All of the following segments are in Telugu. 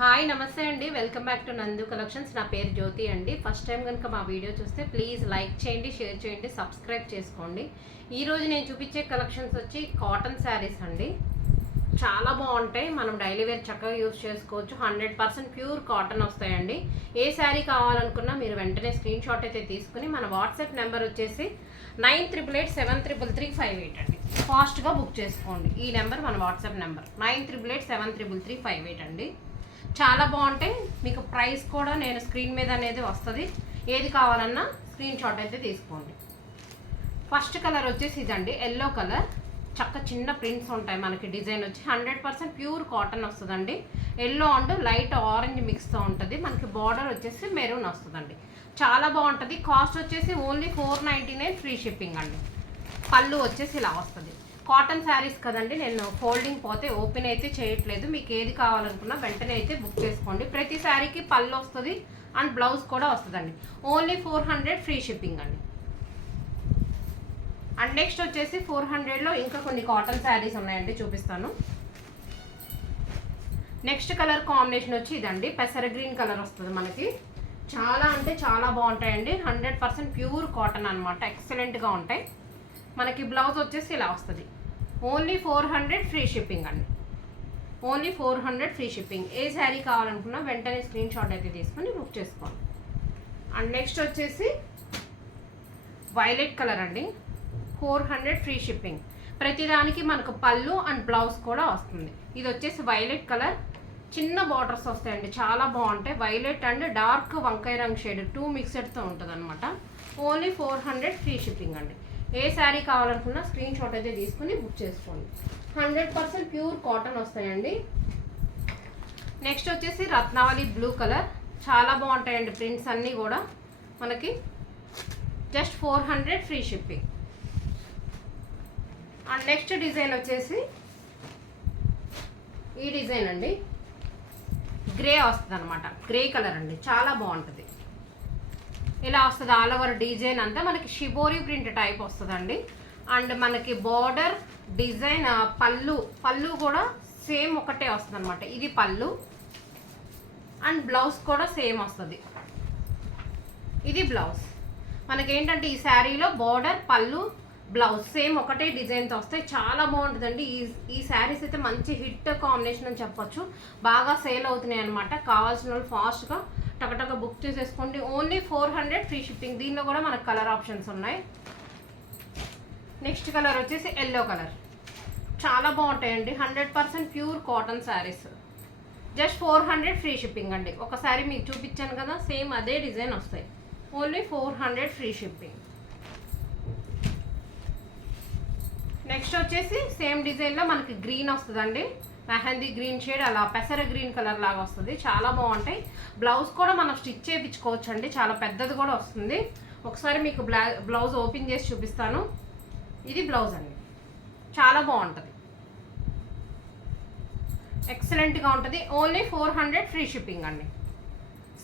హాయ్ నమస్తే అండి, వెల్కమ్ బ్యాక్ టు నందు కలెక్షన్స్. నా పేరు జ్యోతి అండి. ఫస్ట్ టైం కనుక మా వీడియో చూస్తే ప్లీజ్ లైక్ చేయండి, షేర్ చేయండి, సబ్స్క్రైబ్ చేసుకోండి. ఈరోజు నేను చూపించే కలెక్షన్స్ వచ్చి కాటన్ శారీస్ అండి. చాలా బాగుంటాయి, మనం డైలీ వేర్ చక్కగా యూజ్ చేసుకోవచ్చు. 100% ప్యూర్ కాటన్ వస్తాయండి. ఏ శారీ కావాలనుకున్నా మీరు వెంటనే స్క్రీన్ షాట్ అయితే తీసుకుని మన వాట్సాప్ నెంబర్ వచ్చేసి 9888733358 అండి. ఫాస్ట్గా బుక్ చేసుకోండి. ఈ నెంబర్ మన వాట్సాప్ నెంబర్ 9888733358 అండి. చాలా బాగుంటాయి. మీకు ప్రైస్ కూడా నేను స్క్రీన్ మీద అనేది వస్తుంది. ఏది కావాలన్నా స్క్రీన్ షాట్ అయితే తీసుకోండి. ఫస్ట్ కలర్ వచ్చేసి ఇదండి, ఎల్లో కలర్. చక్క చిన్న ప్రింట్స్ ఉంటాయి. మనకి డిజైన్ వచ్చి 100% ప్యూర్ కాటన్ వస్తుందండి. ఎల్లో అండ్ లైట్ ఆరెంజ్ మిక్స్తో ఉంటుంది. మనకి బార్డర్ వచ్చేసి మెరూన్ వస్తుందండి. చాలా బాగుంటుంది. కాస్ట్ వచ్చేసి ఓన్లీ 499 ఫ్రీ షిప్పింగ్ అండి. పళ్ళు వచ్చేసి ఇలా వస్తుంది. కాటన్ శారీస్ కదండి, నేను ఫోల్డింగ్ పోతే ఓపెన్ అయితే చేయట్లేదు. మీకు ఏది కావాలనుకున్నా వెంటనే అయితే బుక్ చేసుకోండి. ప్రతి శారీకి పళ్ళు వస్తుంది అండ్ బ్లౌజ్ కూడా వస్తుందండి. ఓన్లీ 400 ఫ్రీ షిప్పింగ్ అండి. అండ్ నెక్స్ట్ వచ్చేసి 400లో ఇంకా కొన్ని కాటన్ శారీస్ ఉన్నాయండి, చూపిస్తాను. నెక్స్ట్ కలర్ కాంబినేషన్ వచ్చి ఇదండి, పెసర గ్రీన్ కలర్ వస్తుంది మనకి. చాలా అంటే చాలా బాగుంటాయండి. 100% ప్యూర్ కాటన్ అనమాట. ఎక్సలెంట్గా ఉంటాయి. మనకి బ్లౌజ్ వచ్చేసి ఇలా వస్తుంది. ఓన్లీ 400 ఫ్రీ షిప్పింగ్ అండి. Only 400 free shipping. ఏ శారీ కావాలనుకున్నా వెంటనే స్క్రీన్ షాట్ అయితే తీసుకొని బుక్ చేసుకోండి. అండ్ నెక్స్ట్ వచ్చేసి వైలెట్ కలర్ అండి. 400 ఫ్రీ షిప్పింగ్. ప్రతిదానికి మనకు పళ్ళు అండ్ బ్లౌజ్ కూడా వస్తుంది. ఇది వచ్చేసి వైలెట్ కలర్. చిన్న బార్డర్స్ వస్తాయండి, చాలా బాగుంటాయి. వైలెట్ అండ్ డార్క్ వంకాయ రంగు షేడ్ 2 మిక్సెడ్తో ఉంటుంది అనమాట. ఓన్లీ 400 ఫ్రీ షిప్పింగ్ అండి. ఏ శారీ కావాలనుకున్నా స్క్రీన్ షాట్ అయితే తీసుకుని బుక్ చేసుకోండి. 100% ప్యూర్ కాటన్ వస్తాయండి. నెక్స్ట్ వచ్చేసి రత్నావళి బ్లూ కలర్. చాలా బాగుంటాయండి ప్రింట్స్ అన్నీ కూడా. మనకి just 400 free shipping. And next design వచ్చేసి ఈ డిజైన్ అండి, గ్రే వస్తుంది అనమాట. గ్రే కలర్ అండి, చాలా బాగుంటుంది. ఇలా వస్తుంది. ఆల్ ఓవర్ డిజైన్ అంతా మనకి షిబోరి ప్రింట్ టైప్ వస్తుందండి. అండ్ మనకి బార్డర్ డిజైన్ పళ్ళు కూడా సేమ్ ఒకటే వస్తుంది అనమాట. ఇది పళ్ళు అండ్ బ్లౌజ్ కూడా సేమ్ వస్తుంది. ఇది బ్లౌజ్. మనకేంటంటే ఈ శారీలో బార్డర్ పళ్ళు బ్లౌజ్ సేమ్ ఒకటే డిజైన్తో వస్తాయి. చాలా బాగుంటుందండి. ఈ శారీస్ అయితే మంచి హిట్ కాంబినేషన్ అని చెప్పొచ్చు. బాగా సేల్ అవుతున్నాయి అనమాట. కావాల్సిన వాళ్ళు ఫాస్ట్గా టకటక బుక్ చేసేసుకోండి. Only 400 free shipping. దీనిలో కూడా మనకు కలర్ ఆప్షన్స్ ఉన్నాయి. నెక్స్ట్ కలర్ వచ్చేసి ఎల్లో కలర్. చాలా బాగుంటాయండి. 100% pure cotton saris. Just 400 free shipping అండి. ఒకసారి మీకు చూపించాను కదా, సేమ్ అదే డిజైన్ వస్తాయి. Only 400 free shipping. నెక్స్ట్ వచ్చేసి సేమ్ డిజైన్లో మనకి గ్రీన్ వస్తుందండి. మెహందీ గ్రీన్ షేడ్, అలా పెసర గ్రీన్ కలర్ లాగా వస్తుంది. చాలా బాగుంటాయి. బ్లౌజ్ కూడా మనం స్టిచ్ చేయించుకోవచ్చు అండి. చాలా పెద్దది కూడా వస్తుంది. ఒకసారి మీకు బ్లౌజ్ ఓపెన్ చేసి చూపిస్తాను. ఇది బ్లౌజ్ అండి. చాలా బాగుంటుంది. ఎక్సలెంట్గా ఉంటుంది. ఓన్లీ 400 ఫ్రీ షిప్పింగ్ అండి.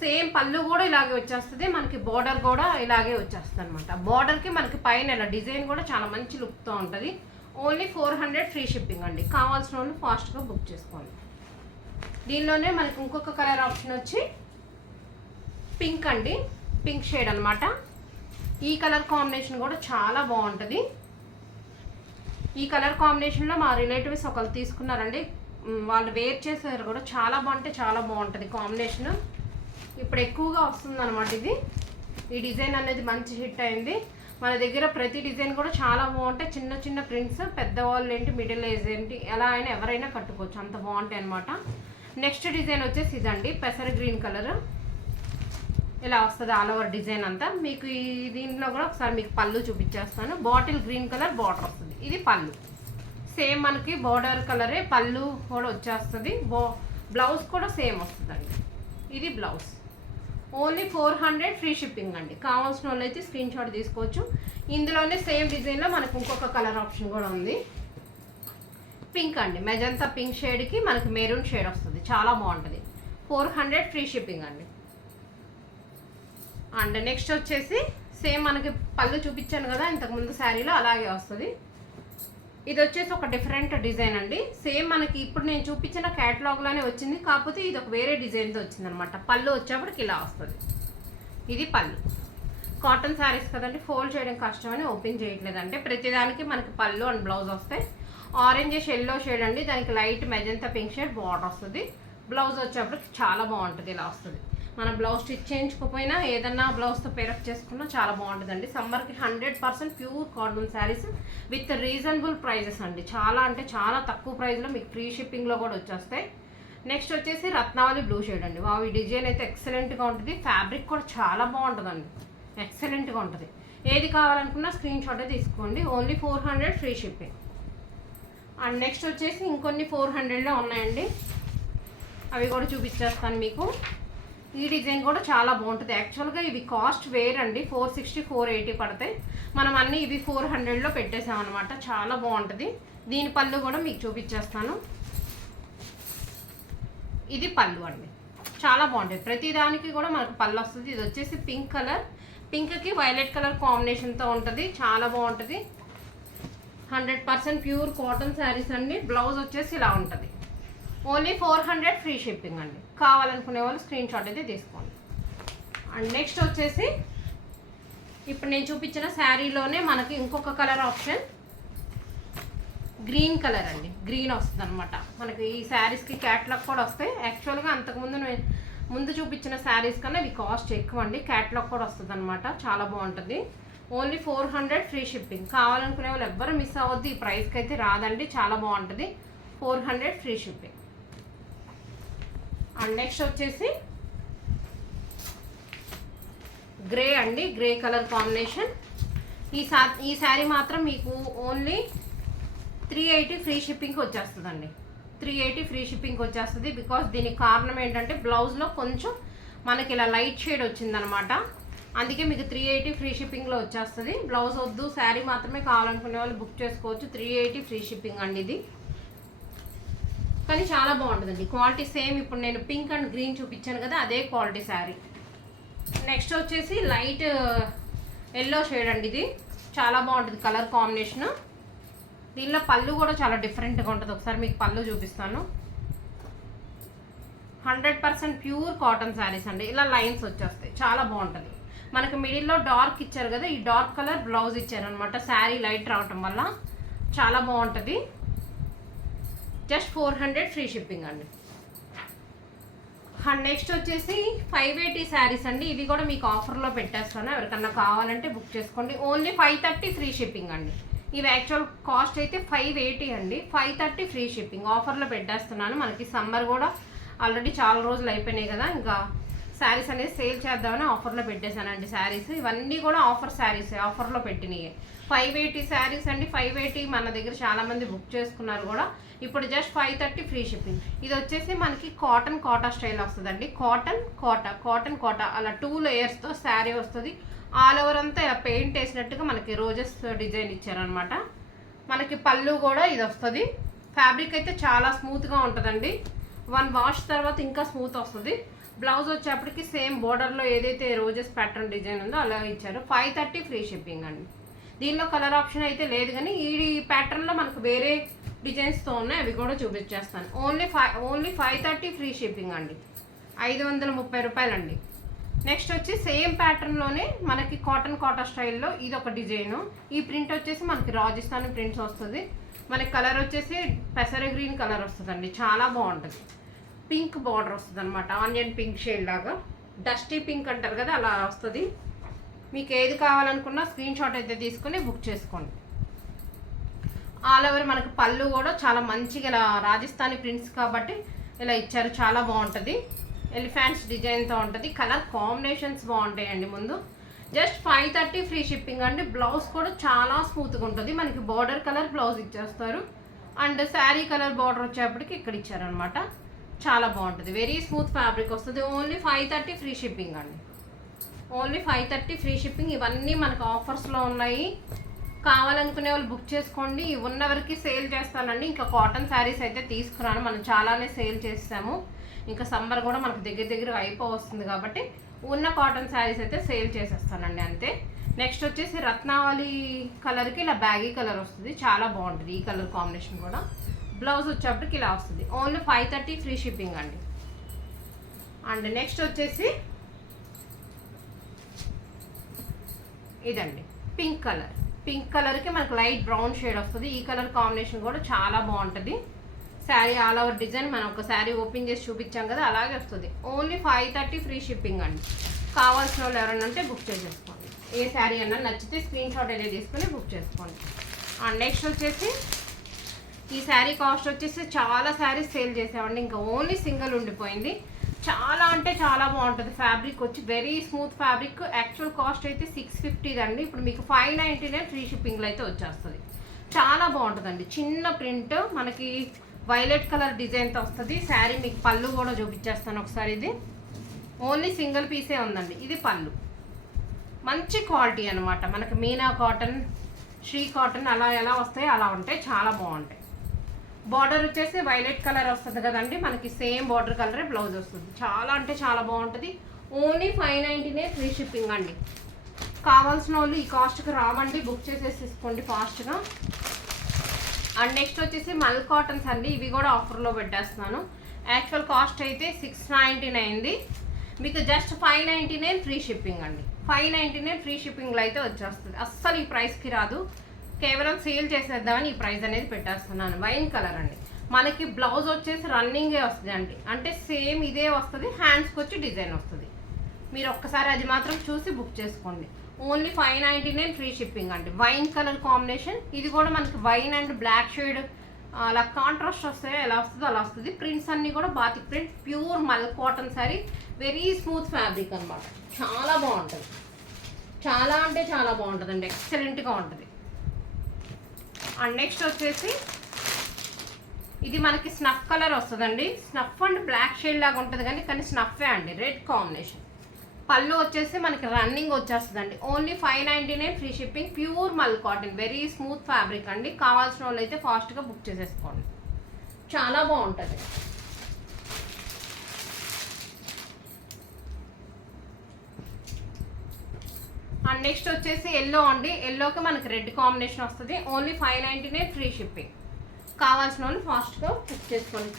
సేమ్ పళ్ళు కూడా ఇలాగే వచ్చేస్తుంది. మనకి బార్డర్ కూడా ఇలాగే వచ్చేస్తుంది అనమాట. బార్డర్కి మనకి పైన ఇలా డిజైన్ కూడా చాలా మంచి లుక్తో ఉంటుంది. ఓన్లీ 400 ఫ్రీ షిప్పింగ్ అండి. కావాల్సిన వాళ్ళు ఫాస్ట్గా బుక్ చేసుకోండి. దీనిలోనే మనకి ఇంకొక కలర్ ఆప్షన్ వచ్చి పింక్ అండి. పింక్ షేడ్ అనమాట. ఈ కలర్ కాంబినేషన్ కూడా చాలా బాగుంటుంది. ఈ కలర్ కాంబినేషన్లో మా రిలేటివ్స్ ఒకరు తీసుకున్నారండి. వాళ్ళు వేర్ చేసారు కూడా. చాలా బాగుంటే చాలా బాగుంటుంది కాంబినేషన్. ఇప్పుడు ఎక్కువగా వస్తుంది అనమాట. ఈ డిజైన్ అనేది మంచి హిట్ అయింది. మన దగ్గర ప్రతి డిజైన్ కూడా చాలా బాగుంటాయి. చిన్న చిన్న ప్రింట్స్, పెద్దవాళ్ళు ఏంటి, మిడిల్ ఏజ్ ఏంటి, ఎలా అయినా ఎవరైనా కట్టుకోవచ్చు, అంత బాగుంటాయి అనమాట. నెక్స్ట్ డిజైన్ వచ్చేసి ఇదండి, పెసర గ్రీన్ కలర్. ఇలా వస్తుంది ఆల్ ఓవర్ డిజైన్ అంతా. మీకు ఈ దీంట్లో కూడా ఒకసారి మీకు పళ్ళు చూపించేస్తాను. బాటిల్ గ్రీన్ కలర్ బార్డర్ వస్తుంది. ఇది పళ్ళు. సేమ్ మనకి బార్డర్ కలరే పళ్ళు కూడా వచ్చేస్తుంది. బ్లౌజ్ కూడా సేమ్ వస్తుందండి. ఇది బ్లౌజ్. ఓన్లీ 400 ఫ్రీ షిప్పింగ్ అండి. కావాల్సిన వాళ్ళు అయితే స్క్రీన్ షాట్ తీసుకోవచ్చు. ఇందులోనే సేమ్ డిజైన్లో మనకు ఇంకొక కలర్ ఆప్షన్ కూడా ఉంది. పింక్ అండి, మెజంతా పింక్ షేడ్కి మనకి మెరూన్ షేడ్ వస్తుంది. చాలా బాగుంటుంది. 400 ఫ్రీ షిప్పింగ్ అండి. అండ్ నెక్స్ట్ వచ్చేసి సేమ్ మనకి పళ్ళు చూపించాను కదా ఇంతకుముందు శారీలో, అలాగే వస్తుంది. ఇది వచ్చేసి ఒక డిఫరెంట్ డిజైన్ అండి. సేమ్ మనకి ఇప్పుడు నేను చూపించిన క్యాటలాగ్ లానే వచ్చింది, కాకపోతే ఇది ఒక వేరే డిజైన్తో వచ్చింది అనమాట. పళ్ళు వచ్చేప్పటికి ఇలా వస్తుంది. ఇది పళ్ళు. కాటన్ శారీస్ కదండి, ఫోల్డ్ చేయడం కష్టమని ఓపెన్ చేయట్లేదంటే ప్రతిదానికి మనకి పళ్ళు అండ్ బ్లౌజ్ వస్తాయి. ఆరెంజ్ ఎల్లో షేడ్ అండి, దానికి light magenta pink shade border వస్తుంది. బ్లౌజ్ వచ్చేప్పటికి చాలా బాగుంటుంది, ఇలా వస్తుంది. మనం బ్లౌజ్ స్టిచ్ చేయించుకోపోయినా ఏదన్నా బ్లౌజ్తో పేరప్ చేసుకున్నా చాలా బాగుంటుందండి. సమ్మర్కి 100% pure cotton sarees with reasonable prices అండి. చాలా అంటే చాలా తక్కువ ప్రైస్లో మీకు ఫ్రీ షిప్పింగ్లో కూడా వచ్చేస్తాయి. నెక్స్ట్ వచ్చేసి రత్నావళి బ్లూ షేడ్ అండి. ఈ డిజైన్ అయితే ఎక్సలెంట్గా ఉంటుంది. ఫ్యాబ్రిక్ కూడా చాలా బాగుంటుందండి, ఎక్సలెంట్గా ఉంటుంది. ఏది కావాలనుకున్నా స్క్రీన్ షాటే తీసుకోండి. Only 400 free shipping. And next వచ్చేసి ఇంకొన్ని 400లో ఉన్నాయండి, అవి కూడా చూపించేస్తాను మీకు. ఈ డిజైన్ కూడా చాలా బాగుంటుంది. యాక్చువల్గా ఇవి కాస్ట్ వేర్ అండి, 460 480 పడతాయి. మనం అన్నీ ఇవి 400లో పెట్టేసామన్నమాట. చాలా బాగుంటుంది. దీని పళ్ళు కూడా మీకు చూపించేస్తాను. ఇది పళ్ళు అండి, చాలా బాగుంటుంది. ప్రతిదానికి కూడా మనకు పళ్ళు వస్తుంది. ఇది వచ్చేసి పింక్ కలర్, పింక్కి వైలెట్ కలర్ కాంబినేషన్తో ఉంటుంది. చాలా బాగుంటుంది. 100% ప్యూర్ కాటన్ శారీస్ అండి. బ్లౌజ్ వచ్చేసి ఇలా ఉంటుంది. ఓన్లీ 400 ఫ్రీ షిప్పింగ్ అండి. కావాలనుకునే వాళ్ళు స్క్రీన్ షాట్ అయితే తీసుకోండి. అండ్ నెక్స్ట్ వచ్చేసి ఇప్పుడు నేను చూపించిన శారీలోనే మనకి ఇంకొక కలర్ ఆప్షన్ గ్రీన్ కలర్ అండి. గ్రీన్ వస్తుంది అనమాట మనకి. ఈ శారీస్కి క్యాట్లాగ్ కూడా వస్తాయి. యాక్చువల్గా అంతకుముందు చూపించిన శారీస్ కన్నా ఇవి కాస్ట్ ఎక్కువ అండి. క్యాట్లాగ్ కూడా వస్తుంది అనమాట. చాలా బాగుంటుంది. Only 400 free shipping. కావాలనుకునే వాళ్ళు ఎవ్వరు మిస్ అవ్వద్దు. ఈ ప్రైస్కి అయితే రాదండి, చాలా బాగుంటుంది. 400 ఫ్రీ షిప్పింగ్. అండ్ నెక్స్ట్ వచ్చేసి గ్రే అండి, గ్రే కలర్ కాంబినేషన్. ఈ శారీ మాత్రం మీకు ఓన్లీ 380 ఫ్రీ షిప్పింగ్కి వచ్చేస్తుందండి. 380 ఫ్రీ షిప్పింగ్కి వచ్చేస్తుంది. బికాస్ దీనికి కారణం ఏంటంటే బ్లౌజ్లో కొంచెం మనకి ఇలా లైట్ షేడ్ వచ్చిందనమాట. అందుకే మీకు 380 ఫ్రీ షిప్పింగ్లో వచ్చేస్తుంది. బ్లౌజ్ వద్దు, శారీ మాత్రమే కావాలనుకునే వాళ్ళు బుక్ చేసుకోవచ్చు. 380 ఫ్రీ షిప్పింగ్ అండి ఇది. కానీ చాలా బాగుంటుందండి. క్వాలిటీ సేమ్ ఇప్పుడు నేను పింక్ అండ్ గ్రీన్ చూపించాను కదా, అదే క్వాలిటీ శారీ. నెక్స్ట్ వచ్చేసి లైట్ ఎల్లో షేడ్ అండి. ఇది చాలా బాగుంటుంది కలర్ కాంబినేషన్. దీనిలో పళ్ళు కూడా చాలా డిఫరెంట్గా ఉంటుంది. ఒకసారి మీకు పళ్ళు చూపిస్తాను. 100% ప్యూర్ కాటన్ శారీస్ అండి. ఇలా లైన్స్ వచ్చేస్తాయి, చాలా బాగుంటుంది. మనకు మిడిల్లో డార్క్ ఇచ్చారు కదా, ఈ డార్క్ కలర్ బ్లౌజ్ ఇచ్చారనమాట. శారీ లైట్ రావటం వల్ల చాలా బాగుంటుంది. జస్ట్ 400 ఫ్రీ షిప్పింగ్ అండి. నెక్స్ట్ వచ్చేసి 580 శారీస్ అండి. ఇవి కూడా మీకు ఆఫర్లో పెట్టేస్తాను, ఎవరికన్నా కావాలంటే బుక్ చేసుకోండి. ఓన్లీ 530 ఫ్రీ షిప్పింగ్ అండి. ఇవి యాక్చువల్ కాస్ట్ అయితే 580 అండి. 530 ఫ్రీ షిప్పింగ్ ఆఫర్లో పెట్టేస్తున్నాను. మనకి సమ్మర్ కూడా ఆల్రెడీ చాలా రోజులు అయిపోయినాయి కదా, ఇంకా శారీస్ అనేది సేల్ చేద్దామని ఆఫర్లో పెట్టేశానండి శారీస్. ఇవన్నీ కూడా ఆఫర్ శారీస్, ఆఫర్లో పెట్టినవి. 580 శారీస్ అండి. 580 మన దగ్గర చాలామంది బుక్ చేసుకున్నారు కూడా. ఇప్పుడు జస్ట్ 530 ఫ్రీ షిప్పింగ్. ఇది వచ్చేసి మనకి కాటన్ కోటా స్టైల్ వస్తుందండి. కాటన్ కోటా అలా 2 లేయర్స్తో శారీ వస్తుంది. ఆల్ ఓవర్ అంతా ఇలా పెయింట్ వేసినట్టుగా మనకి రోజెస్ డిజైన్ ఇచ్చారనమాట. మనకి పళ్ళు కూడా ఇది వస్తుంది. ఫ్యాబ్రిక్ అయితే చాలా స్మూత్గా ఉంటుందండి. 1 వాష్ తర్వాత ఇంకా స్మూత్ వస్తుంది. బ్లౌజ్ వచ్చేప్పటికి సేమ్ బోర్డర్లో ఏదైతే రోజెస్ ప్యాటర్న్ డిజైన్ ఉందో అలా ఇచ్చారు. 530 ఫ్రీ షిప్పింగ్ అండి. దీనిలో కలర్ ఆప్షన్ అయితే లేదు, కానీ ఈ ప్యాటర్న్లో మనకు వేరే డిజైన్స్తో ఉన్నాయి, అవి కూడా చూపించేస్తాను. ఓన్లీ 530 ఫ్రీ షిప్పింగ్ అండి. 530 రూపాయలండి. నెక్స్ట్ వచ్చి సేమ్ ప్యాటర్న్లోనే మనకి కాటన్ కోటా స్టైల్లో ఇది ఒక డిజైను. ఈ ప్రింట్ వచ్చేసి మనకి రాజస్థానీ ప్రింట్స్ వస్తుంది. మనకి కలర్ వచ్చేసి పెసర గ్రీన్ కలర్ వస్తుందండి, చాలా బాగుంటుంది. పింక్ బార్డర్ వస్తుంది అనమాట, ఆనియన్ పింక్ షేడ్ లాగా. డస్టీ పింక్ అంటారు కదా, అలా వస్తుంది. మీకు ఏది కావాలనుకున్నా స్క్రీన్ షాట్ అయితే తీసుకుని బుక్ చేసుకోండి. ఆల్ ఓవర్ మనకు పళ్ళు కూడా చాలా మంచిగా ఇలా రాజస్థానీ ప్రింట్స్ కాబట్టి ఇలా ఇచ్చారు, చాలా బాగుంటుంది. ఎలిఫెంట్స్ డిజైన్తో ఉంటుంది. కలర్ కాంబినేషన్స్ బాగుంటాయండి. ముందు జస్ట్ 530 ఫ్రీ షిప్పింగ్ అండి. బ్లౌజ్ కూడా చాలా స్మూత్గా ఉంటుంది. మనకి బార్డర్ కలర్ బ్లౌజ్ ఇచ్చేస్తారు. అండ్ శారీ కలర్ బార్డర్ వచ్చేప్పటికి ఇక్కడ ఇచ్చారనమాట. చాలా బాగుంటుంది. వెరీ స్మూత్ ఫ్యాబ్రిక్ వస్తుంది. ఓన్లీ 530 ఫ్రీ షిప్పింగ్ అండి. Only 530 free shipping. ఇవన్నీ మనకు ఆఫర్స్లో ఉన్నాయి. కావాలనుకునే వాళ్ళు బుక్ చేసుకోండి. ఉన్నవరికి సేల్ చేస్తానండి. ఇంకా కాటన్ శారీస్ అయితే తీసుకురాను, మనం చాలానే సేల్ చేస్తాము. ఇంకా సమ్మర్ కూడా మనకు దగ్గర అయిపోవస్తుంది కాబట్టి ఉన్న కాటన్ శారీస్ అయితే సేల్ చేసేస్తానండి అంతే. నెక్స్ట్ వచ్చేసి రత్నావళి కలర్కి ఇలా బ్యాగీ కలర్ వస్తుంది, చాలా బాగుంటుంది ఈ కలర్ కాంబినేషన్ కూడా. బ్లౌజ్ వచ్చేప్పటికి ఇలా వస్తుంది. ఓన్లీ 530 ఫ్రీ షిప్పింగ్ అండి. అండ్ నెక్స్ట్ వచ్చేసి ఇదండి పింక్ కలర్. పింక్ కలర్కి మనకు లైట్ బ్రౌన్ షేడ్ వస్తుంది. ఈ కలర్ కాంబినేషన్ కూడా చాలా బాగుంటుంది. శారీ ఆల్ ఓవర్ డిజైన్ మనం ఒక శారీ ఓపెన్ చేసి చూపించాం కదా, అలాగే వస్తుంది. ఓన్లీ 530 ఫ్రీ షిప్పింగ్ అండి. కావాల్సిన వాళ్ళు ఎవరైనా ఉంటే బుక్ చేసేసుకోండి. ఏ శారీ అన్నా నచ్చితే స్క్రీన్ షాట్ అనేది తీసుకుని బుక్ చేసుకోండి. అండ్ నెక్స్ట్ వచ్చేసి ఈ శారీ కాస్ట్ వచ్చేసి చాలా శారీస్ సేల్ చేసామండి, ఇంకా ఓన్లీ సింగిల్ ఉండిపోయింది. చాలా అంటే చాలా బాగుంటుంది. ఫ్యాబ్రిక్ వచ్చి very smooth fabric. Actual cost అయితే 650 అండి. ఇప్పుడు మీకు 599 ఫ్రీ షిప్పింగ్లో అయితే వచ్చేస్తుంది. చాలా బాగుంటుందండి. చిన్న ప్రింట్ మనకి వైలెట్ కలర్ డిజైన్తో వస్తుంది. శారీ మీకు పళ్ళు కూడా చూపించేస్తాను ఒకసారి. ఇది ఓన్లీ సింగిల్ పీసే ఉందండి. ఇది పళ్ళు, మంచి క్వాలిటీ అనమాట. మనకి మీనా కాటన్, శ్రీ కాటన్ అలా ఎలా వస్తాయి అలా ఉంటాయి, చాలా బాగుంటాయి. బార్డర్ వచ్చేసి వైలెట్ కలర్ వస్తుంది కదండి, మనకి సేమ్ బార్డర్ కలరే బ్లౌజ్ వస్తుంది. చాలా అంటే చాలా బాగుంటుంది. ఓన్లీ 599 ఫ్రీ షిప్పింగ్ అండి. కావాల్సిన వాళ్ళు ఈ కాస్ట్కి రావండి, బుక్ చేసేసి తీసుకోండి ఫాస్ట్గా. అండ్ నెక్స్ట్ వచ్చేసి మల్ కాటన్స్ అండి. ఇవి కూడా ఆఫర్లో పెట్టేస్తున్నాను. యాక్చువల్ కాస్ట్ అయితే 699, మీకు జస్ట్ 599 ఫ్రీ షిప్పింగ్ అండి. 599 ఫ్రీ షిప్పింగ్లో అయితే వచ్చేస్తుంది. అస్సలు ఈ ప్రైస్కి రాదు, కేవలం సేల్ చేసేద్దామని ఈ ప్రైస్ అనేది పెట్టేస్తున్నాను. వైన్ కలర్ అండి. మనకి బ్లౌజ్ వచ్చేసి రన్నింగే వస్తుంది అండి, అంటే సేమ్ ఇదే వస్తుంది. హ్యాండ్స్కి వచ్చి డిజైన్ వస్తుంది. మీరు ఒక్కసారి అది మాత్రం చూసి బుక్ చేసుకోండి. ఓన్లీ 599 ఫ్రీ షిప్పింగ్ అండి. Wine colour combination. ఇది కూడా మనకి వైన్ అండ్ బ్లాక్ షేడ్ అలా కాంట్రాస్ట్ వస్తాయో ఎలా వస్తుందో అలా వస్తుంది. ప్రింట్స్ అన్నీ కూడా బాతిక్ ప్రింట్, ప్యూర్ మల్ cotton sorry, very smooth fabric అనమాట. చాలా బాగుంటుంది, చాలా అంటే చాలా బాగుంటుందండి. ఎక్సలెంట్గా ఉంటుంది. అండ్ నెక్స్ట్ వచ్చేసి ఇది మనకి స్నఫ్ కలర్ వస్తుందండి. స్నఫ్ అండ్ బ్లాక్ షేడ్ లాగా ఉంటుంది కానీ స్నఫే అండి, రెడ్ కాంబినేషన్. పళ్ళు వచ్చేసి మనకి రన్నింగ్ వచ్చేస్తుందండి. Only 599 free shipping. ప్యూర్ మల్ కాటన్, వెరీ స్మూత్ ఫ్యాబ్రిక్ అండి. కావాల్సిన వాళ్ళు అయితే ఫాస్ట్గా బుక్ చేసేసుకోండి, చాలా బాగుంటుంది. అండ్ నెక్స్ట్ వచ్చేసి ఎల్లో అండి. ఎల్లోకి మనకి రెడ్ కాంబినేషన్ వస్తుంది. Only 599 free shipping. కావాల్సిన వాళ్ళు ఫాస్ట్గా బుక్ చేసుకోండి,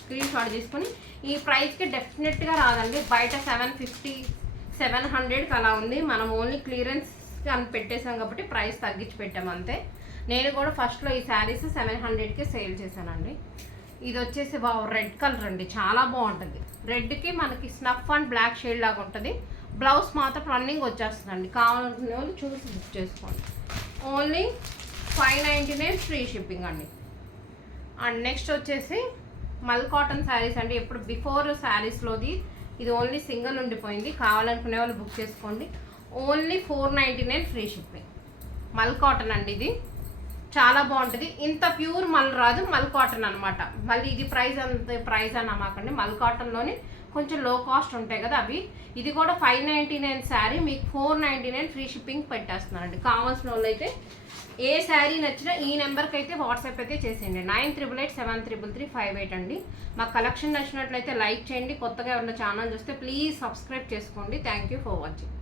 స్క్రీన్ షాట్ తీసుకొని. ఈ ప్రైస్కి డెఫినెట్గా రాదండి. బయట 750 700కి అలా ఉంది. మనం ఓన్లీ క్లియరెన్స్ అని పెట్టేసాం కాబట్టి ప్రైస్ తగ్గించి పెట్టాం అంతే. నేను కూడా ఫస్ట్లో ఈ శారీస్ 700కి సేల్ చేశానండి. ఇది వచ్చేసి రెడ్ కలర్ అండి, చాలా బాగుంటుంది. రెడ్కి మనకి స్నఫ్ అండ్ బ్లాక్ షేడ్ లాగా ఉంటుంది. బ్లౌజ్ మాత్రం రన్నింగ్ వచ్చేస్తుందండి. కావాలనుకునే వాళ్ళు చూసి బుక్ చేసుకోండి. ఓన్లీ 599 ఫ్రీ షిప్పింగ్ అండి. అండ్ నెక్స్ట్ వచ్చేసి మల్ కాటన్ శారీస్ అండి. ఎప్పుడు బిఫోర్ శారీస్లోది ఇది ఓన్లీ సింగిల్ ఉండిపోయింది. కావాలనుకునే వాళ్ళు బుక్ చేసుకోండి. Only 499 free shipping. మల్ కాటన్ అండి. ఇది చాలా బాగుంటుంది. ఇంత ప్యూర్ మల్ రాదు, మల్ కాటన్ అనమాట. మళ్ళీ ఇది ప్రైస్ అని అమ్మకండి. మల్ కాటన్లోనే కొంచెం లో కాస్ట్ ఉంటాయి కదా అవి. ఇది కూడా 599 శారీ, మీకు 499 ఫ్రీ షిప్పింగ్ పెట్టేస్తున్నానండి. కావాల్సిన వాళ్ళు అయితే ఏ శారీ నచ్చినా ఈ నెంబర్కి అయితే వాట్సాప్ అయితే చేసేయండి. 9888733358 అండి. మా కలెక్షన్ నచ్చినట్లయితే లైక్ చేయండి. కొత్తగా ఎవరైనా ఛానల్ చూస్తే ప్లీజ్ సబ్స్క్రైబ్ చేసుకోండి. Thank you for watching.